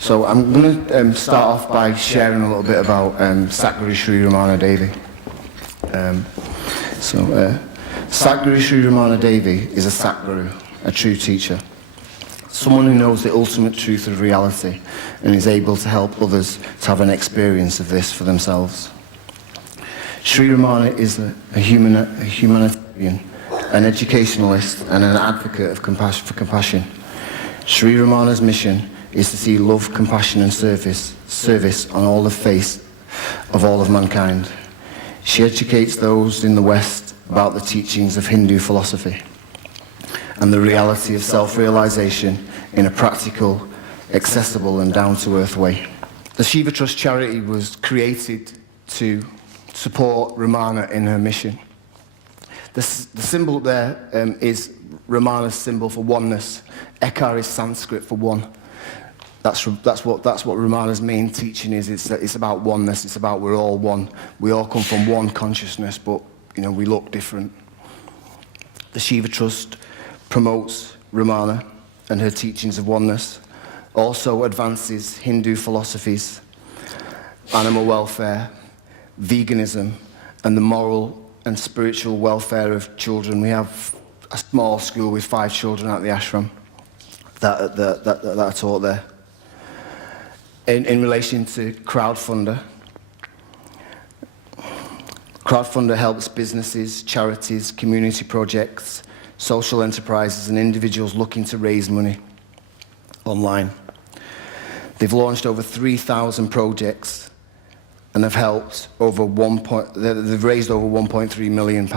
So I'm going to start off by sharing a little bit about Satguru Sri Ramana Devi. Satguru Sri Ramana Devi is a Satguru, a true teacher. Someone who knows the ultimate truth of reality and is able to help others to have an experience of this for themselves. Sri Ramana is a humanitarian, an educationalist and an advocate for compassion. Sri Ramana's mission is to see love, compassion and service on all the face of all of mankind. She educates those in the West about the teachings of Hindu philosophy and the reality of self-realization in a practical, accessible and down-to-earth way. The Shiva Trust charity was created to support Ramana in her mission. The symbol up there is Ramana's symbol for oneness. Ekar is Sanskrit for one. That's what Ramana's main teaching is. It's about oneness. It's about we're all one. We all come from one consciousness, but we look different. The Shiva Trust promotes Ramana and her teachings of oneness, also advances Hindu philosophies, animal welfare, veganism, and the moral and spiritual welfare of children. We have a small school with 5 children at the ashram that are taught there. In relation to Crowdfunder helps businesses, charities, community projects, social enterprises and individuals looking to raise money online. They've launched over 3,000 projects and have helped they've raised over £1.3 million.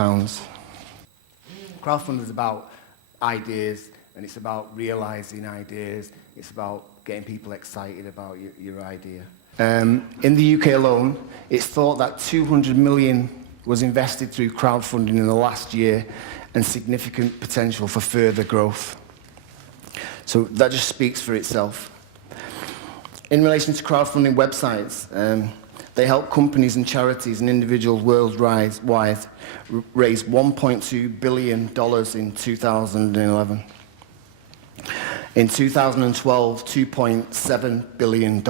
Crowdfunder is about ideas, and it's about realizing ideas. It's about getting people excited about your idea. In the UK alone, it's thought that 200 million was invested through crowdfunding in the last year, and significant potential for further growth. So that just speaks for itself. In relation to crowdfunding websites, they help companies and charities and individuals worldwide raise $1.2 billion in 2011. In 2012, $2.7 billion,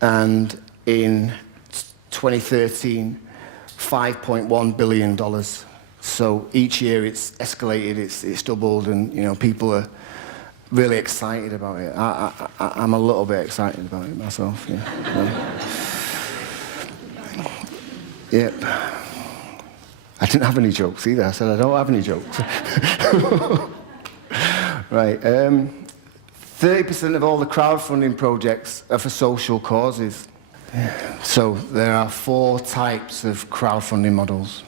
and in 2013, $5.1 billion. So each year it's escalated, it's doubled, and people are really excited about it. I'm a little bit excited about it myself. Yep. I didn't have any jokes either. I said I don't have any jokes. Right. 30% of all the crowdfunding projects are for social causes. So there are 4 types of crowdfunding models.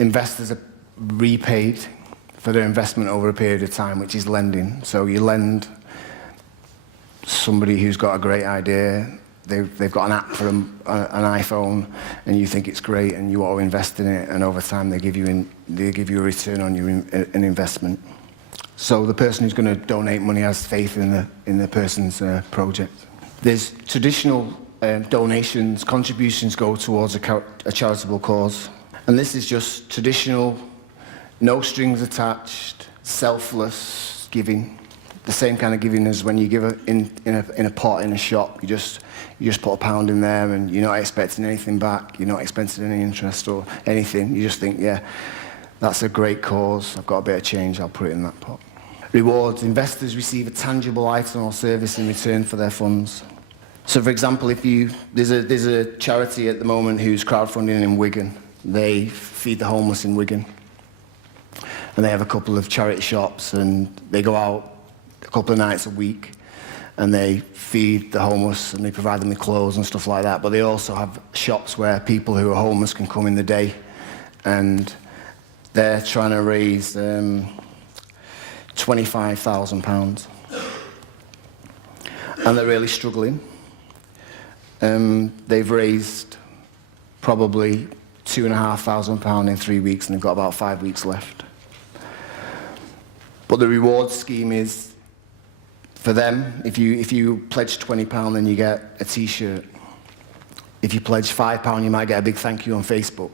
Investors are repaid for their investment over a period of time, which is lending. So you lend somebody who's got a great idea. They've got an app for an iPhone, and you think it's great, and you want to invest in it. And over time, they give you a return on your investment. So the person who's going to donate money has faith in the person's project. There's traditional donations, contributions go towards a charitable cause. And this is just traditional, no strings attached, selfless giving. The same kind of giving as when you give in a pot in a shop. You just put £1 in there, and you're not expecting anything back. You're not expecting any interest or anything. You just think, yeah, that's a great cause. I've got a bit of change. I'll put it in that pot. Rewards. Investors receive a tangible item or service in return for their funds. So, for example, there's a charity at the moment who's crowdfunding in Wigan. They feed the homeless in Wigan. And they have a couple of charity shops, and they go out a couple of nights a week, and they feed the homeless, and they provide them with clothes and stuff like that. But they also have shops where people who are homeless can come in the day, and they're trying to raise £25,000. And they're really struggling. They've raised probably £2,500 in 3 weeks, and they've got about 5 weeks left. But the reward scheme is, for them, if you pledge £20, then you get a T-shirt. If you pledge £5, you might get a big thank you on Facebook.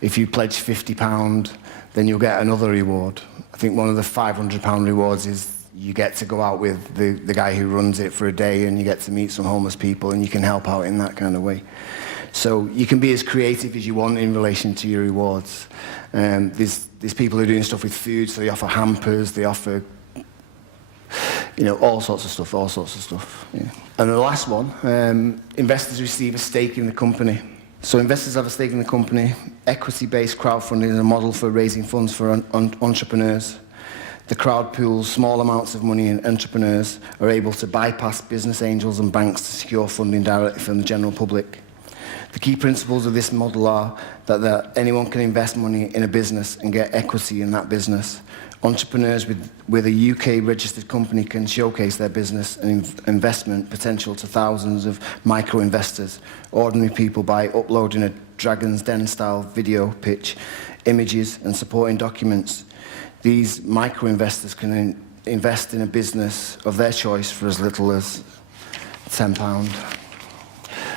If you pledge £50, then you'll get another reward. I think one of the £500 rewards is you get to go out with the guy who runs it for a day, and you get to meet some homeless people, and you can help out in that kind of way. So you can be as creative as you want in relation to your rewards. There's people who are doing stuff with food, so they offer hampers, they offer, all sorts of stuff. Yeah. And the last one, investors receive a stake in the company. So investors have a stake in the company. Equity-based crowdfunding is a model for raising funds for entrepreneurs. The crowd pools small amounts of money, and entrepreneurs are able to bypass business angels and banks to secure funding directly from the general public. The key principles of this model are that anyone can invest money in a business and get equity in that business. Entrepreneurs with a UK-registered company can showcase their business and investment potential to thousands of micro-investors, ordinary people, by uploading a Dragon's Den-style video pitch, images, and supporting documents. These micro-investors can invest in a business of their choice for as little as £10.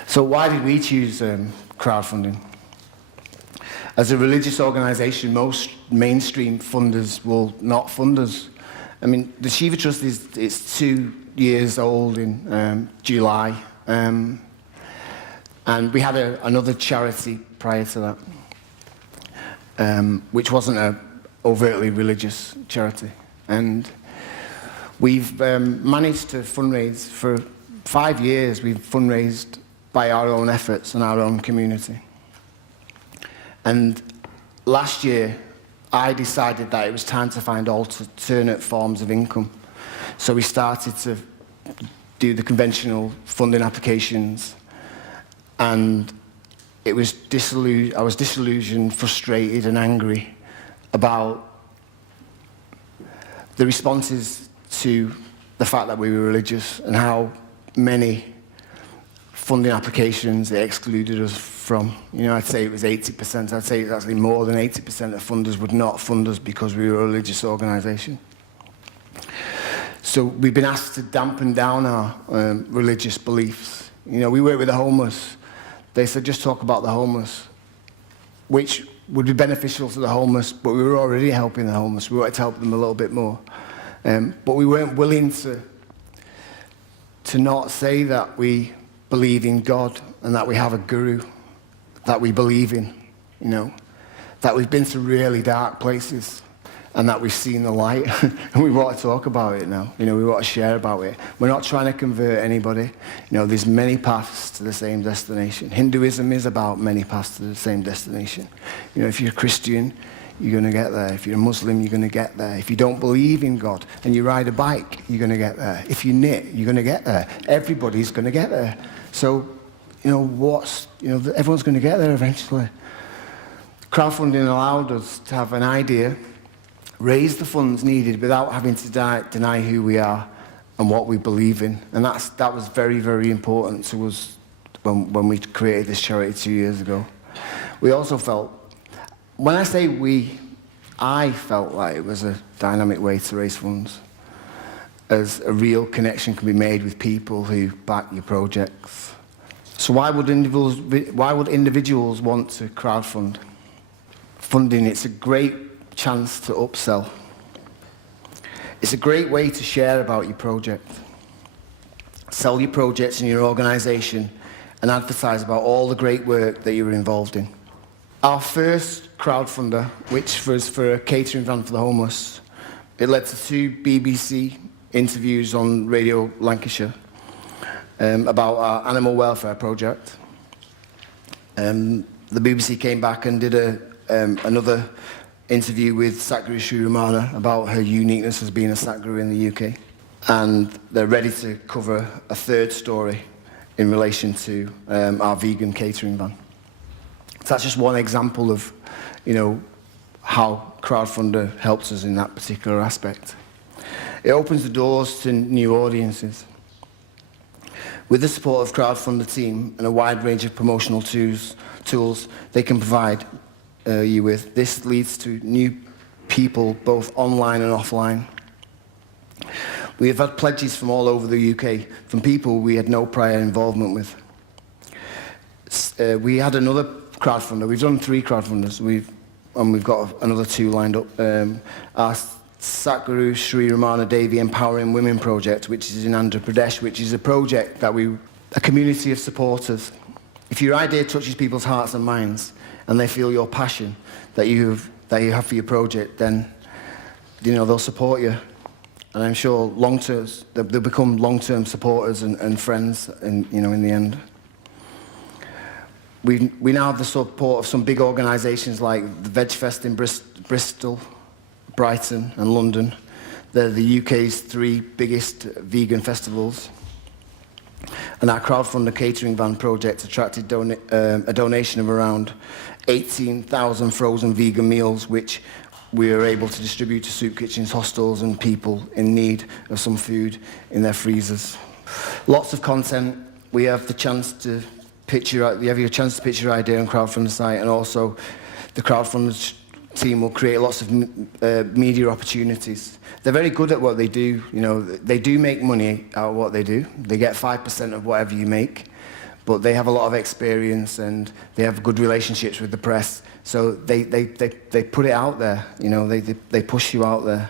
So why did we choose crowdfunding? As a religious organisation, most mainstream funders will not fund us. I mean, the Shivar Trust is 2 years old in July, and we had another charity prior to that, which wasn't a overtly religious charity. And we've managed to fundraise for 5 years. We've fundraised by our own efforts and our own community. And last year, I decided that it was time to find alternate forms of income. So we started to do the conventional funding applications, and I was disillusioned, frustrated, and angry about the responses to the fact that we were religious and how many funding applications it excluded us from. I'd say it was 80%. I'd say it's actually more than 80% of funders would not fund us because we were a religious organisation. So we've been asked to dampen down our religious beliefs. We work with the homeless. They said, just talk about the homeless, which would be beneficial to the homeless, but we were already helping the homeless. We wanted to help them a little bit more. But we weren't willing to not say that we believe in God and that we have a guru that we believe in, that we've been to really dark places and that we've seen the light and we want to talk about it now. We want to share about it. We're not trying to convert anybody. There's many paths to the same destination. Hinduism is about many paths to the same destination. If you're a Christian, you're going to get there. If you're a Muslim, you're going to get there. If you don't believe in God and you ride a bike, you're going to get there. If you knit, you're going to get there. Everybody's going to get there. So, everyone's going to get there eventually. Crowdfunding allowed us to have an idea, raise the funds needed without having to deny who we are and what we believe in. And that was very, very important to us when we created this charity 2 years ago. We also felt, when I say we, I felt like it was a dynamic way to raise funds, as a real connection can be made with people who back your projects. So why would individuals want to crowdfund? Funding, it's a great chance to upsell. It's a great way to share about your project. Sell your projects in your organisation and advertise about all the great work that you were involved in. Our first crowdfunder, which was for a catering van for the homeless, it led to 2 BBC interviews on Radio Lancashire about our animal welfare project. The BBC came back and did another interview with Satguru Sri Ramana about her uniqueness as being a Satguru in the UK. And they're ready to cover a 3rd story in relation to our vegan catering van. So that's just one example of, how crowdfunder helps us in that particular aspect. It opens the doors to new audiences. With the support of crowdfunder team and a wide range of promotional tools they can provide you with, this leads to new people both online and offline. We have had pledges from all over the UK from people we had no prior involvement with. We had another crowdfunder. We've done 3 crowdfunders. We've got another 2 lined up. Our Satguru Sri Ramana Devi Empowering Women Project, which is in Andhra Pradesh, which is a project that a community of supporters. If your idea touches people's hearts and minds, and they feel your passion that you have for your project, then they'll support you. And I'm sure they'll become long-term supporters and friends in the end. We now have the support of some big organisations like the Veg Fest in Bristol, Brighton and London. They're the UK's 3 biggest vegan festivals. And our crowdfunder catering van project attracted a donation of around 18,000 frozen vegan meals, which we were able to distribute to soup kitchens, hostels and people in need of some food in their freezers. Lots of content. We have the chance to pitch your idea on crowdfund site, and also the crowdfund team will create lots of media opportunities. They're very good at what they do. They do make money out of what they do. They get 5% of whatever you make, but they have a lot of experience and they have good relationships with the press. So they put it out there. They push you out there.